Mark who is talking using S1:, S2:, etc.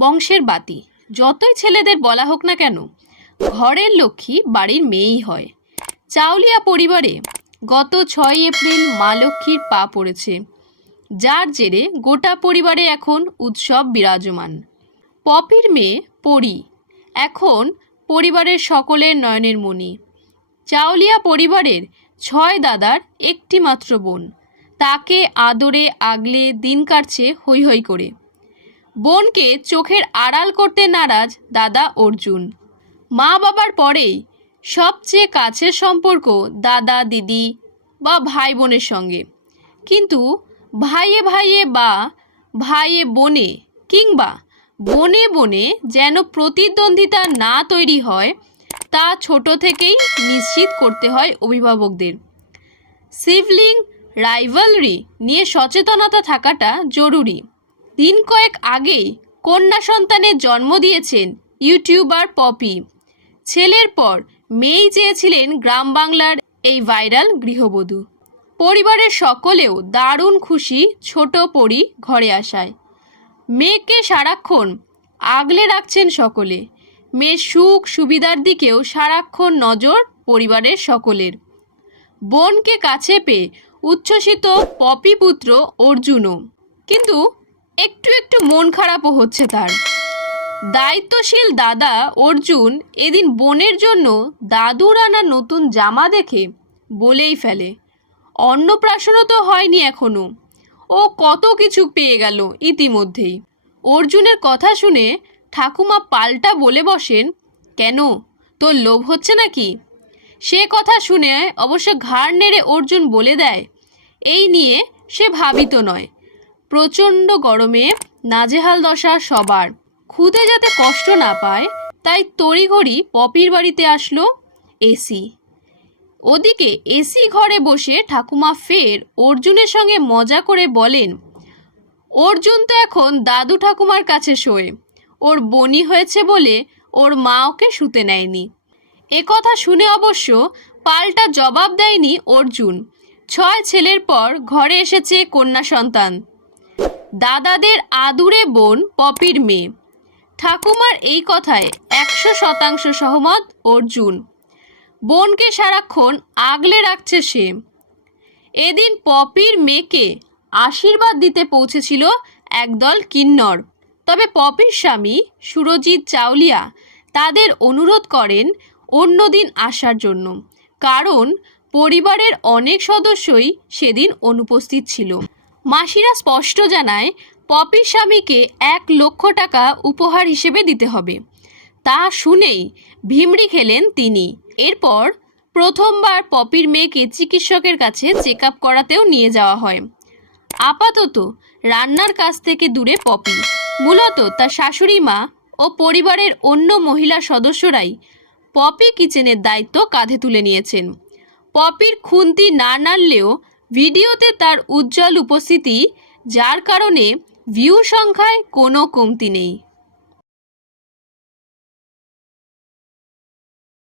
S1: বংশের বাতি। যতই ছেলেদের বলা হোক না কেন, ঘরের লক্ষ্মী বাড়ির মেয়েই হয়। চাউলিয়া পরিবারে গত ছয় এপ্রিল মা লক্ষ্মীর পা পড়েছে। যার জেরে গোটা পরিবারে এখন উৎসব বিরাজমান। পপির মেয়ে পরি, এখন পরিবারের সকলের নয়নের মণি। চাউলিয়া পরিবারের ছয় দাদার একটি মাত্র বোন। তাকে আদরে আগলে দিন কাটছে হৈ হৈ করে। বোনকে চোখের আড়াল করতে নারাজ দাদা অর্জুন। মা বাবার পরেই সবচেয়ে কাছের সম্পর্ক দাদা, দিদি বা ভাই বোনের সঙ্গে। কিন্তু ভাইয়ে ভাইয়ে বা ভাইয়ে বোনে কিংবা বনে বনে যেন প্রতিদ্বন্দ্বিতা না তৈরি হয়, তা ছোট থেকেই নিশ্চিত করতে হয় অভিভাবকদের। সিভলিং রাইভালরি নিয়ে সচেতনতা থাকাটা জরুরি। দিন কয়েক আগেই কন্যা সন্তানের জন্ম দিয়েছেন ইউটিউবার পপি। ছেলের পর মেয়েই চেয়েছিলেন গ্রাম বাংলার এই ভাইরাল গৃহবধূ। পরিবারের সকলেও দারুণ খুশি ছোট পরি ঘরে আসায়। মেয়েকে সারাক্ষণ আগলে রাখছেন সকলে। মেয়ের সুখ সুবিধার দিকেও সারাক্ষণ নজর পরিবারের সকলের। বোনকে কাছে পেয়ে উচ্ছ্বসিত পপি পুত্র অর্জুনও। কিন্তু একটু একটু মন খারাপও হচ্ছে তার। দায়িত্বশীল দাদা অর্জুন এদিন বোনের জন্য দাদুর আনা নতুন জামা দেখে বলেই ফেলে। অন্নপ্রাশনও তো হয়নি এখনও। ও কত কিছু পেয়ে গেল ইতিমধ্যেই। অর্জুনের কথা শুনে ঠাকুমা পাল্টা বলে বসেন, কেন, তোর লোভ হচ্ছে নাকি? সে কথা শুনে অবশ্য ঘাড় নেড়ে অর্জুন বলে দেয়, এই নিয়ে সে ভাবিত নয়। প্রচণ্ড গরমে নাজেহাল দশা সবার। খুদে যাতে কষ্ট না পায়, তাই তড়িঘড়ি পপির বাড়িতে আসলো এসি ওদিকে এসি ঘরে বসে ঠাকুমা ফের অর্জুনের সঙ্গে মজা করে বলেন, অর্জুন তো এখন দাদু ঠাকুমার কাছে শোয়ে। ওর বনি হয়েছে বলে ওর মা ওকে শুতে নেয়নি। একথা শুনে অবশ্য পাল্টা জবাব দেয়নি অর্জুন। ছয় ছেলের পর ঘরে এসেছে কন্যা সন্তান। দাদাদের আদুরে বোন পপির মেয়ে। ঠাকুমার এই কথায় একশো শতাংশ সহমত অর্জুন। বোনকে সারাক্ষণ আগলে রাখছে সে। এদিন পপির মেয়েকে আশীর্বাদ দিতে পৌঁছেছিল একদল কিন্নর। তবে পপির স্বামী সুরজিৎ চাউলিয়া তাদের অনুরোধ করেন অন্যদিন আসার জন্য। কারণ পরিবারের অনেক সদস্যই সেদিন অনুপস্থিত ছিল। মাসিরা স্পষ্ট জানায় পপির স্বামীকে এক লক্ষ টাকা উপহার হিসেবে দিতে হবে। তা শুনেই ভিমড়ি খেলেন তিনি। এরপর প্রথমবার পপির মেয়েকে চিকিৎসকের কাছে চেক আপ করাতেও নিয়ে যাওয়া হয়। আপাতত রান্নার কাছ থেকে দূরে পপি। মূলত তার শাশুড়ি মা ও পরিবারের অন্য মহিলা সদস্যরাই পপি কিচেনের দায়িত্ব কাঁধে তুলে নিয়েছেন। পপির খুন্তি না নাড়লেও ভিডিওতে তার উজ্জ্বল উপস্থিতি যার কারণে ভিউ সংখ্যায় কোনো কমতি নেই।